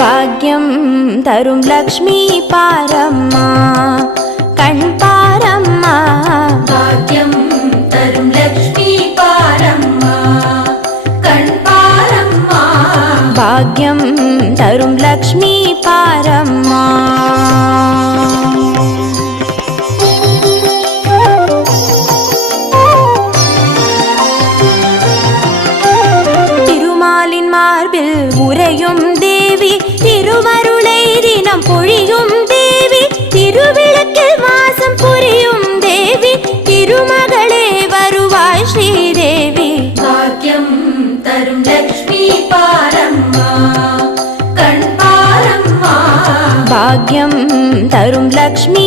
பாக்யம் தரும் லக்ஷ்மி பாரம்மா கண் பாரம்மா. பாக்யம் தரும் லக்ஷ்மி பாரம்மா கண் பாரம்மா. பாக்யம் தரும் லக்ஷ்மி பாரம்மா. திருமாலின் மார்பில் உறையும் தேவி, திருவருளை தினம் பொழியும் தேவி, திருவிளக்கில் வாசம் புரியும் தேவி, திருமகளே வருவாய் ஸ்ரீதேவி. பாக்யம் தரும் லக்ஷ்மி பாரம்மா கண் பாரம்மா. பாக்யம் தரும் லக்ஷ்மி